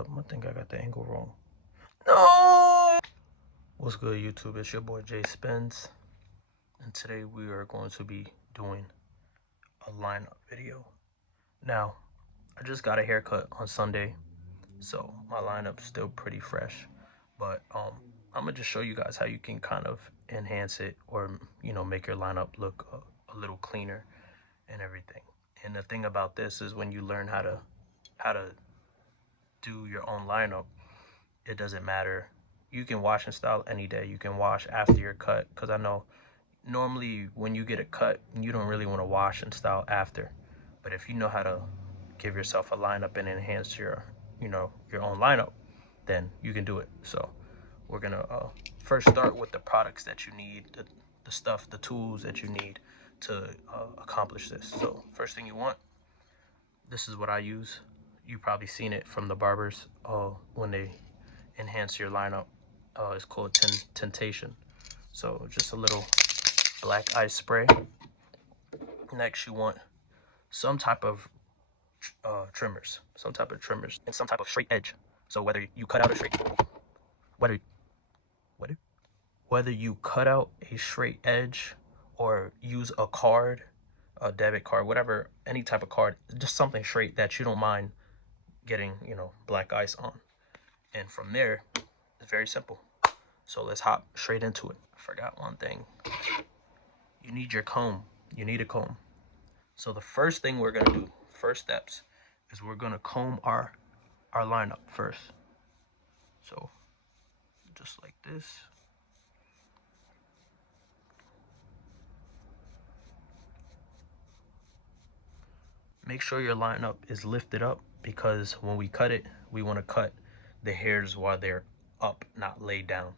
up. I think I got the angle wrong. No! What's good, YouTube? It's your boy Jay Spence, and today we are going to be doing a lineup video. Now, I just got a haircut on Sunday, so my lineup's still pretty fresh, but I'm gonna just show you guys how you can kind of enhance it, or make your lineup look a little cleaner and everything. And the thing about this is, when you learn how to do your own lineup, it doesn't matter. You can wash and style any day. You can wash after your cut, because I know normally when you get a cut, you don't really want to wash and style after. But if you know how to give yourself a lineup and enhance your your own lineup, then you can do it. So we're gonna first start with the products that you need, the stuff, the tools that you need to accomplish this. So first thing you want, this is what I use. You've probably seen it from the barbers when they enhance your lineup. It's called Temptation. So just a little black ice spray. Next, you want some type of trimmers, and some type of straight edge. So whether you cut out a straight, whether you cut out a straight edge or use a card, a debit card, whatever, any type of card, just something straight that you don't mind getting, black ice on. And from there, it's very simple. So let's hop straight into it. I forgot one thing. You need your comb. You need a comb. So the first thing we're gonna do, first steps, is we're gonna comb our lineup first. So just like this. Make sure your lineup is lifted up, because when we cut it, we want to cut the hairs while they're up, not laid down.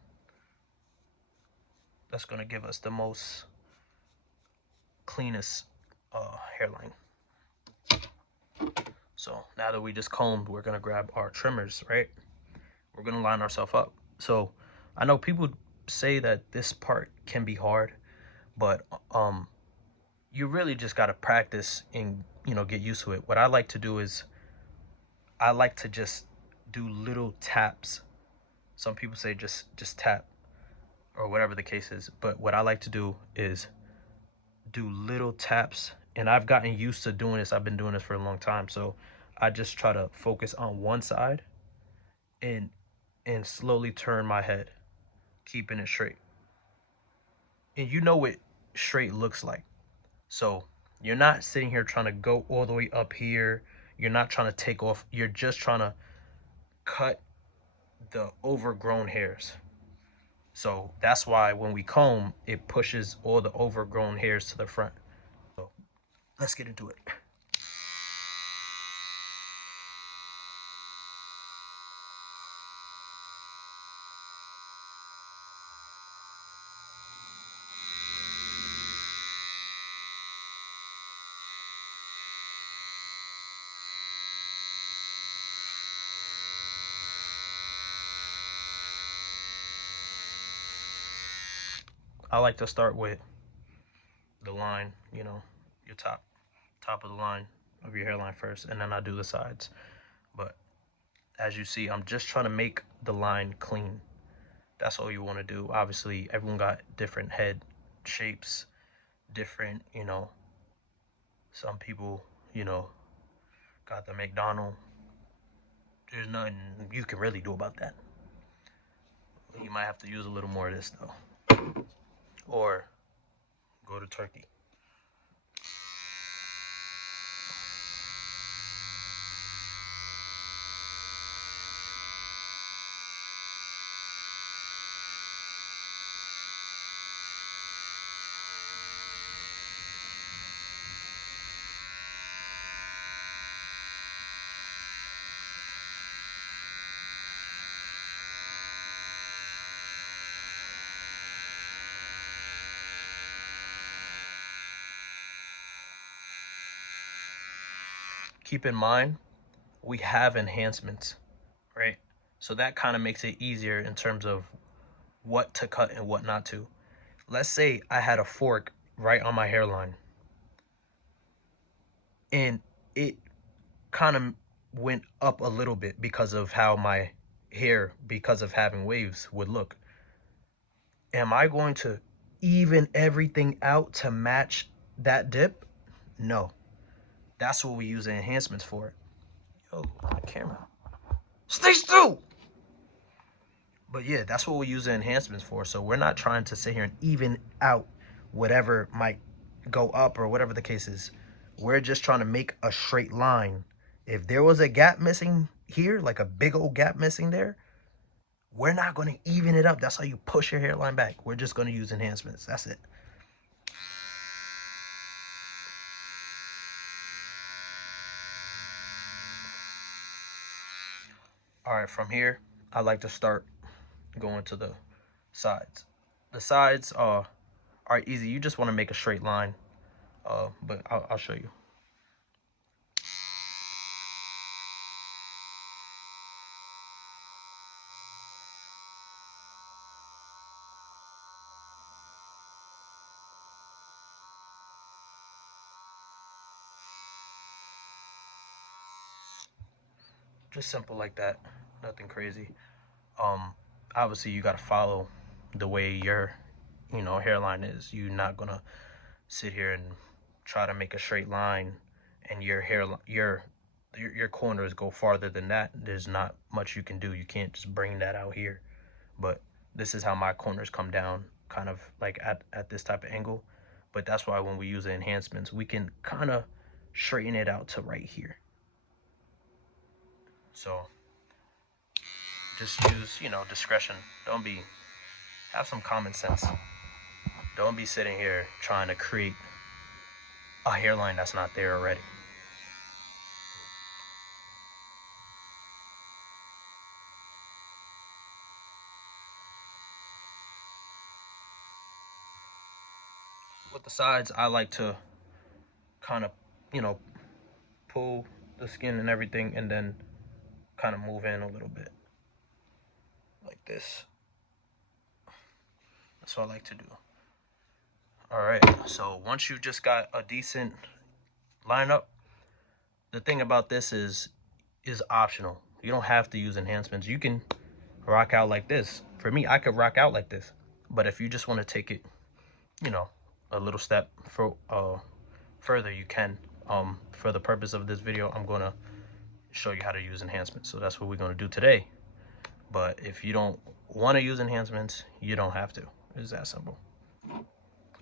That's going to give us the most cleanest hairline. So now that we just combed, we're going to grab our trimmers, right? We're going to line ourselves up. So I know people say that this part can be hard, but you really just got to practice and get used to it. What I like to do is I like to just do little taps. Some people say just tap, or whatever the case is, but what I like to do is do little taps. And I've gotten used to doing this. I've been doing this for a long time, so I just try to focus on one side and slowly turn my head, keeping it straight. And you know what straight looks like. So you're not sitting here trying to go all the way up here. You're not trying to take off. You're just trying to cut the overgrown hairs. So that's why when we comb, it pushes all the overgrown hairs to the front. So let's get into it. I like to start with the line, your top of the line of your hairline first, and then I do the sides. But as you see, I'm just trying to make the line clean. That's all you want to do. Obviously, everyone got different head shapes, different, some people, got the McDonald. There's nothing you can really do about that. You might have to use a little more of this though, or go to turkey. Keep in mind, we have enhancements, right? So that kind of makes it easier in terms of what to cut and what not to. Let's say I had a fork right on my hairline, and it kind of went up a little bit because of how my hair, because of having waves, would look. Am I going to even everything out to match that dip? No. That's what we use the enhancements for. Yo, my camera. Stay still! But yeah, that's what we use the enhancements for. So we're not trying to sit here and even out whatever might go up or whatever the case is. We're just trying to make a straight line. If there was a gap missing here, like a big old gap missing there, we're not going to even it up. That's how you push your hairline back. We're just going to use enhancements. That's it. All right, from here, I like to start going to the sides. The sides are easy. You just want to make a straight line, but I'll show you. Just simple like that. Nothing crazy. Um, Obviously you gotta follow the way your, hairline is. You're not gonna sit here and try to make a straight line and your hair, your corners go farther than that. There's not much you can do. You can't just bring that out here. But this is how my corners come down, kind of like at this type of angle. But that's why when we use the enhancements, we can kind of straighten it out to right here. So just use, discretion. Have some common sense. Don't be sitting here trying to create a hairline that's not there already. With the sides, I like to kind of, pull the skin and everything and then kind of move in a little bit like this. That's what I like to do. All right, so once you just got a decent lineup, the thing about this is optional. You don't have to use enhancements. You can rock out like this. For me, I could rock out like this. But if you just want to take it, a little step further, you can. For the purpose of this video, I'm going to show you how to use enhancements. So that's what we're going to do today. But if you don't want to use enhancements, you don't have to. It's that simple.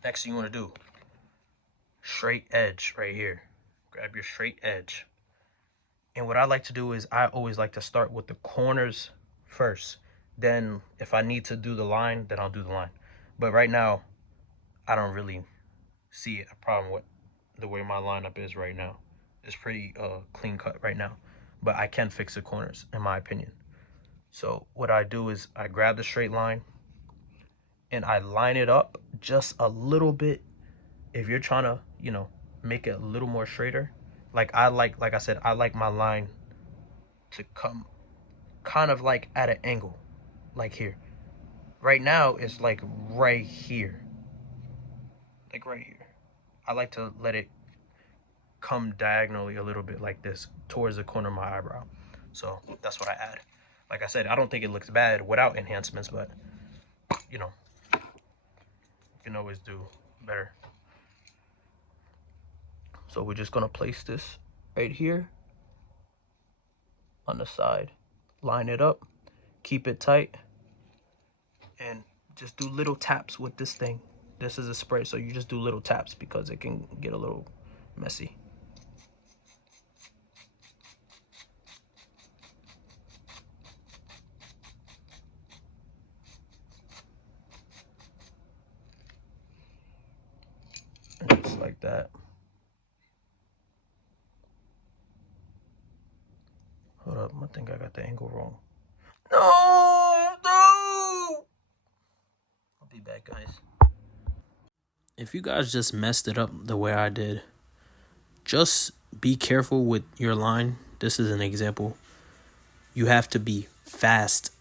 Next thing you want to do, straight edge right here. Grab your straight edge. And what I like to do is I always like to start with the corners first. Then if I need to do the line, then I'll do the line. But right now, I don't really see a problem with the way my lineup is right now. It's pretty clean cut right now. But I can fix the corners, in my opinion. So what I do is I grab the straight line and I line it up just a little bit. If you're trying to, make it a little more straighter, like I said, I like my line to come kind of like at an angle, like here. Right now, it's like right here. Like right here. I like to let it come diagonally a little bit like this towards the corner of my eyebrow. So that's what I add. Like I said, I don't think it looks bad without enhancements, but you can always do better. So we're just gonna place this right here on the side, line it up, keep it tight, and just do little taps with this thing. This is a spray, so you just do little taps because it can get a little messy. Just like that. Hold up, I think I got the angle wrong. No! I'll be back, guys. If you guys just messed it up the way I did, just be careful with your line. This is an example. You have to be fast.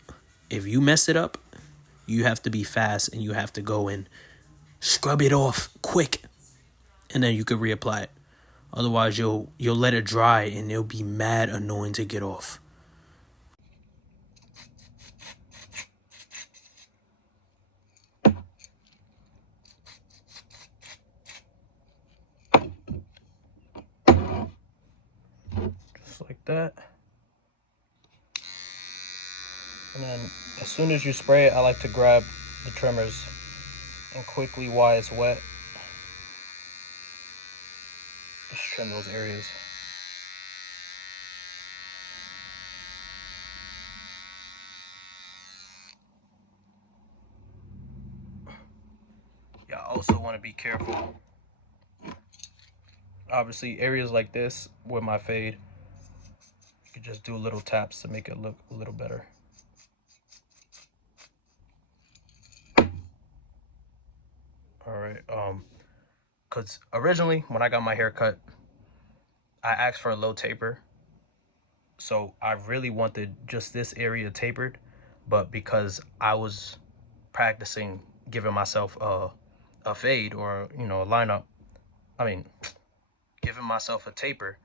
If you mess it up, you have to be fast and you have to go and scrub it off quick. And then you can reapply it. Otherwise, you'll let it dry and it'll be mad annoying to get off. Just like that. And then as soon as you spray it, I like to grab the trimmers and quickly, while it's wet, just trim those areas. Yeah, I also want to be careful. Obviously, areas like this with my fade, you could just do little taps to make it look a little better. All right, because originally when I got my hair cut, I asked for a low taper. So I really wanted just this area tapered, but because I was practicing giving myself a fade, or a lineup, I mean, giving myself a taper,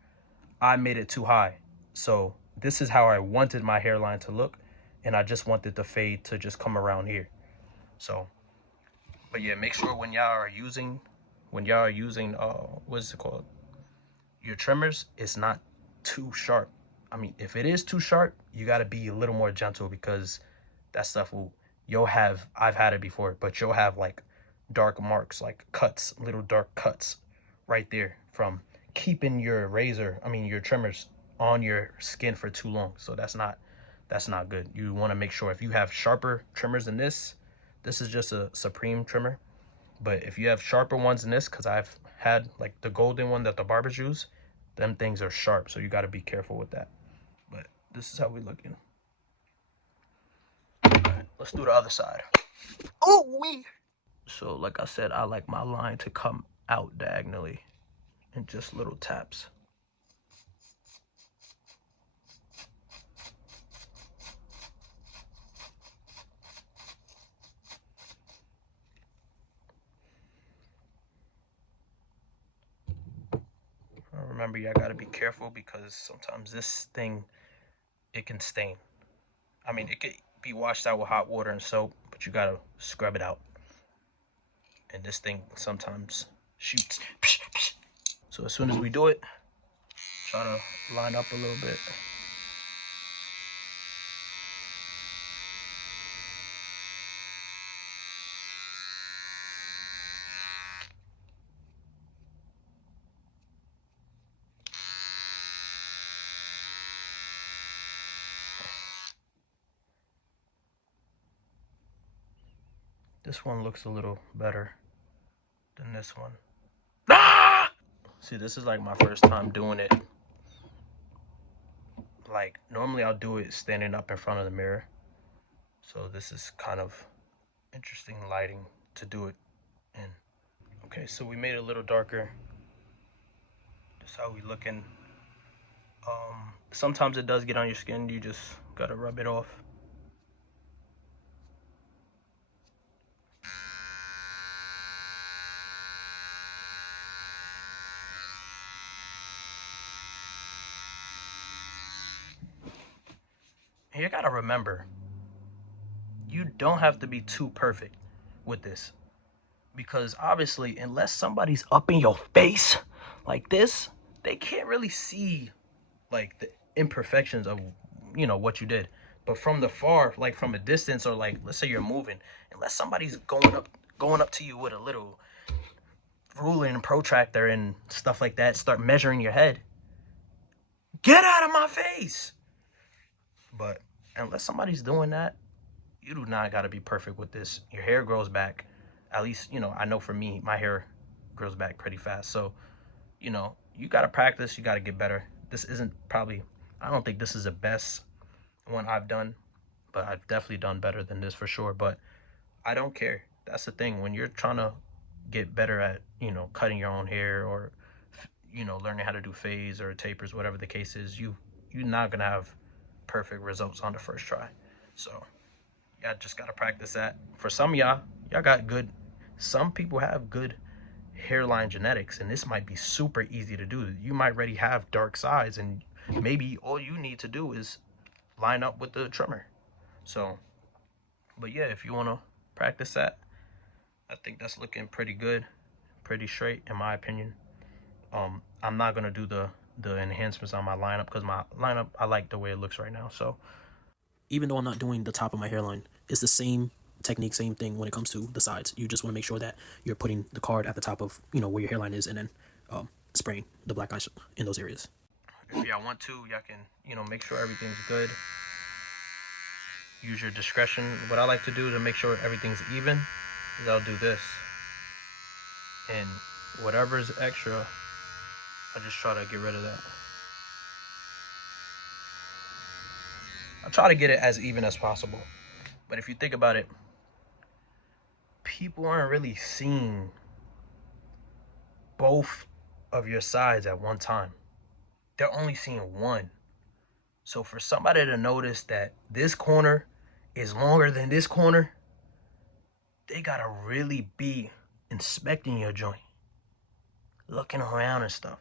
I made it too high. So this is how I wanted my hairline to look, and I just wanted the fade to just come around here. So, but yeah, make sure when y'all are using what's it called, your trimmers, it's not too sharp. I mean, if it is too sharp, you got to be a little more gentle, because that stuff will, I've had it before, but you'll have like dark marks, like cuts, little dark cuts right there from keeping your trimmers on your skin for too long. So that's not good. You want to make sure, if you have sharper trimmers than this is just a Supreme trimmer. But if you have sharper ones than this, because I've had like the golden one that the barbers use, them things are sharp, so you got to be careful with that. But this is how we looking. All right, let's do the other side. Oh, we. So like I said, I like my line to come out diagonally and just little taps. Remember, y'all gotta be careful, because sometimes this thing, it can stain. I mean, it could be washed out with hot water and soap, but you gotta scrub it out. And this thing sometimes shoots. So as soon as we do it, try to line up a little bit. This one looks a little better than this one. Ah! See, this is like my first time doing it. Like, normally I'll do it standing up in front of the mirror. So this is kind of interesting lighting to do it in. Okay, so we made it a little darker. That's how we looking. Sometimes it does get on your skin. You just gotta rub it off. And you gotta remember, you don't have to be too perfect with this, because obviously, unless somebody's up in your face like this, they can't really see like the imperfections of what you did. But from the far, like from a distance, or like let's say you're moving, unless somebody's going up to you with a little ruler and protractor and stuff like that, start measuring your head, get out of my face. But unless somebody's doing that, you do not got to be perfect with this. Your hair grows back. At least, I know for me, my hair grows back pretty fast. So, you got to practice. You got to get better. This isn't probably, I don't think this is the best one I've done, but I've definitely done better than this for sure. But I don't care. That's the thing. When you're trying to get better at, cutting your own hair, or, learning how to do fades or tapers, whatever the case is, you're not going to have perfect results on the first try. So y'all just gotta practice that. For some of y'all got good. Some people have good hairline genetics, and this might be super easy to do. You might already have dark sides, and maybe all you need to do is line up with the trimmer. So, but yeah, if you want to practice that, I think that's looking pretty good, pretty straight in my opinion. I'm not gonna do the enhancements on my lineup because my lineup, I like the way it looks right now. So even though I'm not doing the top of my hairline, it's the same technique, same thing when it comes to the sides. You just want to make sure that you're putting the card at the top of, you know, where your hairline is, and then spraying the black ice in those areas. If y'all want to, y'all can, you know, make sure everything's good. Use your discretion. What I like to do to make sure everything's even is I'll do this. And whatever's extra, I just try to get rid of that. I try to get it as even as possible. But if you think about it, people aren't really seeing both of your sides at one time. They're only seeing one. So for somebody to notice that this corner is longer than this corner, they gotta really be inspecting your joint, looking around and stuff.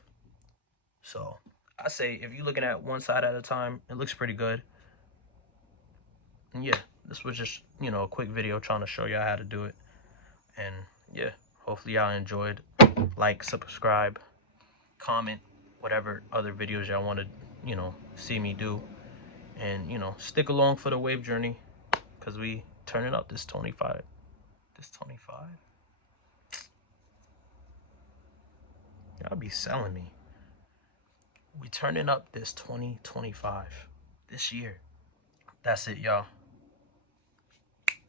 So I say if you're looking at one side at a time, it looks pretty good. And yeah, this was just, you know, a quick video trying to show y'all how to do it. And yeah, hopefully y'all enjoyed. Like, subscribe, comment, whatever other videos y'all want to, you know, see me do. And, you know, stick along for the wave journey, because we turning up this 25. This 25? Y'all be selling me. We turning up this 2025 this year. That's it, y'all.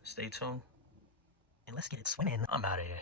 Stay tuned. And let's get it swimming. I'm out of here.